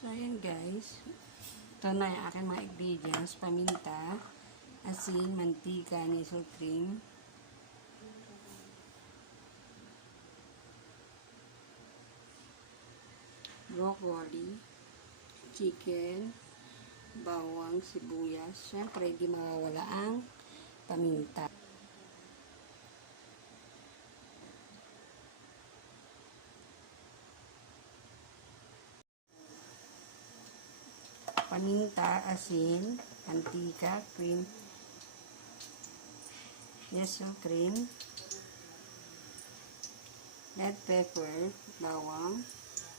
So, ayan guys. Ito na yung aking mga ingredients. Paminta, asin, mantika, nisal cream, broccoli, chicken, bawang, sibuyas. Siyempre, di mawawala ang paminta. Paminta, asin, mantika, cream, nestle cream, red pepper, bawang,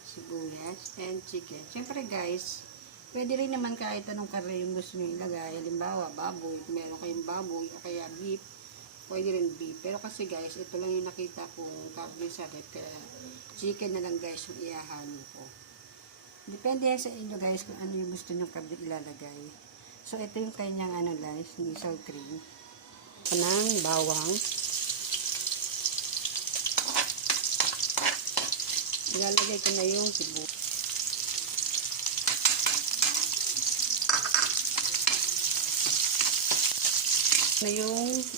sibuyas, and chicken. Siyempre guys, pwede rin naman kahit anong karne yung gusto nyo ilagay. Halimbawa, baboy, kung meron kayong baboy, o kaya beef, pwede rin beef. Pero kasi guys, ito lang yung nakita kong karne sa rep, kaya chicken na lang guys yung iahalo ko. Depende yan sa inyo guys kung ano yung gusto nyo karne ilalagay. So, ito yung kanyang ano guys, nisal cream. Ng bawang. Ilalagay ko na yung sibuyas.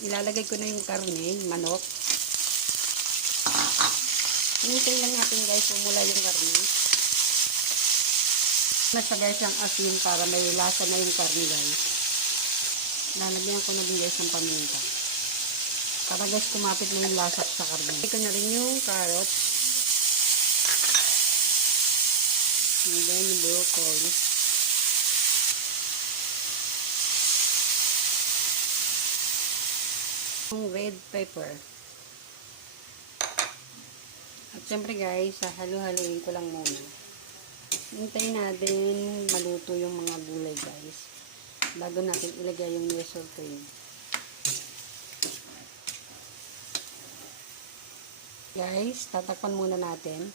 Ilalagay ko na yung karne, manok. Hintayin lang natin guys, umula yung karne. Nasa guys ang asin para may lasa na yung karne guys. Lalagyan ko na din guys ng paminta. Para guys kumapit na yung lasa sa karne. Lalagay ko na rin yung carrot. And then broccoli. Yung red pepper. At syempre guys, halo-haloin ko lang muna. Hintayin natin maluto yung mga gulay guys. Bago natin ilagay yung nestle cream. Guys, tatakpan muna natin.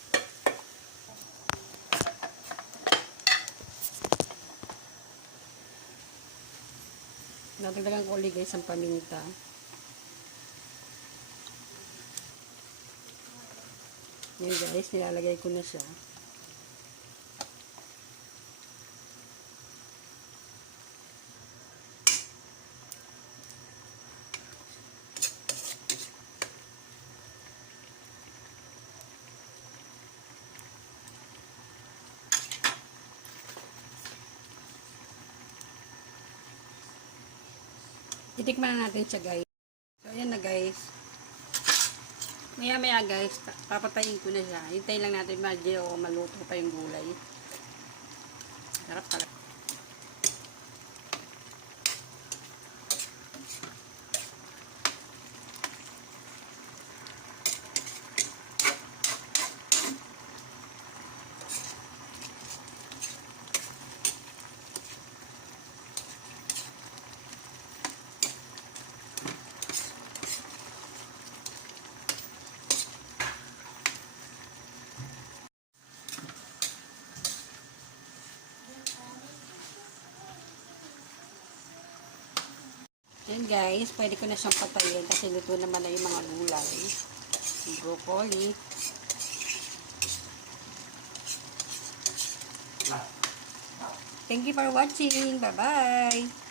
Natagdagan ko ulit guys ang paminta. Yan guys, nilalagay ko na siya. Titikman na natin siya guys. So ayan na guys. Maya guys, papatayin ko na siya. Hintayin lang natin medyo maluto pa yung gulay. Sarap talaga. Yan guys, pwede ko na siyang patayin kasi luto naman na yung mga gulay. Yung broccoli. Thank you for watching. Bye-bye!